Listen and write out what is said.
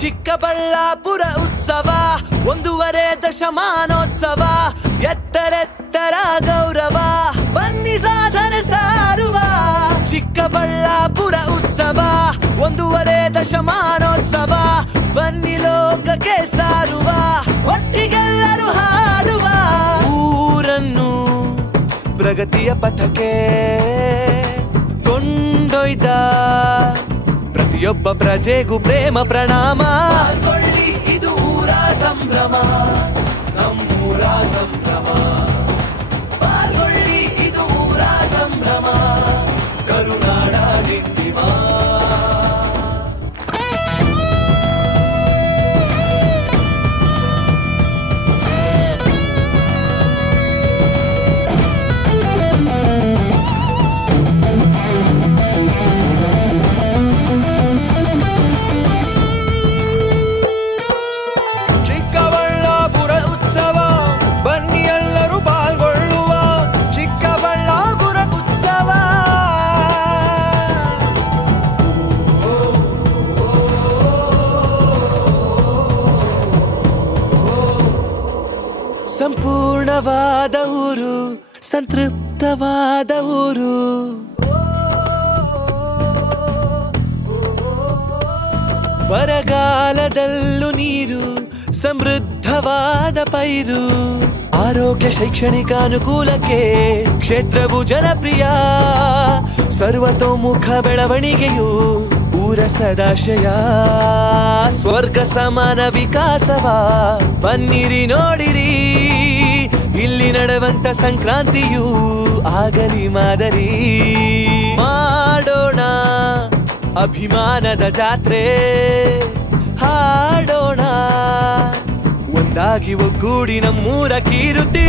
ಚಿಕ್ಕಬಳ್ಳಾಪುರ ಉತ್ಸವ 1.5 ದಶಮಾನೋತ್ಸವ ಎತ್ತರೆತ್ತರ ಗೌರವ ಬನ್ನಿ ಸಾಧನೆ ಸಾರುವ ಚಿಕ್ಕಬಳ್ಳಾಪುರ ಉತ್ಸವ 1.5 ದಶಮಾನೋತ್ಸವ ಬನ್ನಿ ಲೋಕಕ್ಕೆ ಸಾರುವ ಒಟ್ಟಿಗೆಲ್ಲರೂ ಹಾಡುವ ಊರನ್ನು ಪ್ರಗತಿಯ ಪಥಕ್ಕೆ ಕೊಂಡೊಯ್ದ ಪ್ರತಿಯೊಬ್ಬ ಪ್ರಜೆಗೂ ಪ್ರೇಮ ಪ್ರಣಾಮ ಪಾಲ್ಗೊಳ್ಳಿ ಇದು ಊರ ಸಂಭ್ರಮ ನಮ್ಮೂರ ಸಂಭ್ರಮ ಪಾಲ್ಗೊಳ್ಳಿ ಇದು ಊರ ಸಂಭ್ರಮ ಕರುನಾಡ ದಿಟ್ಟಿಮ ಸಂಪೂರ್ಣವಾದ ಊರು ಸಂತೃಪ್ತವಾದ ಊರು ಬರಗಾಲದಲ್ಲೂ ನೀರು ಸಮೃದ್ಧವಾದ ಪೈರು ಆರೋಗ್ಯ ಶೈಕ್ಷಣಿಕ ಅನುಕೂಲಕ್ಕೆ ಕ್ಷೇತ್ರವು ಜನಪ್ರಿಯ ಸರ್ವತೋಮುಖ ಬೆಳವಣಿಗೆಯು ಊರ ಸದಾಶಯ ಸ್ವರ್ಗ ಸಮಾನ ವಿಕಾಸವ ಬನ್ನಿರಿ ನೋಡಿರಿ ಇಲ್ಲಿ ನಡೆವಂತ ಸಂಕ್ರಾಂತಿಯು ಆಗಲಿ ಮಾದರಿ ಮಾಡೋಣ ಅಭಿಮಾನದ ಜಾತ್ರೆ ಹಾಡೋಣ ಒಂದಾಗಿ ಒಗ್ಗೂಡಿ ನಮ್ಮೂರ ಕೀರುತಿ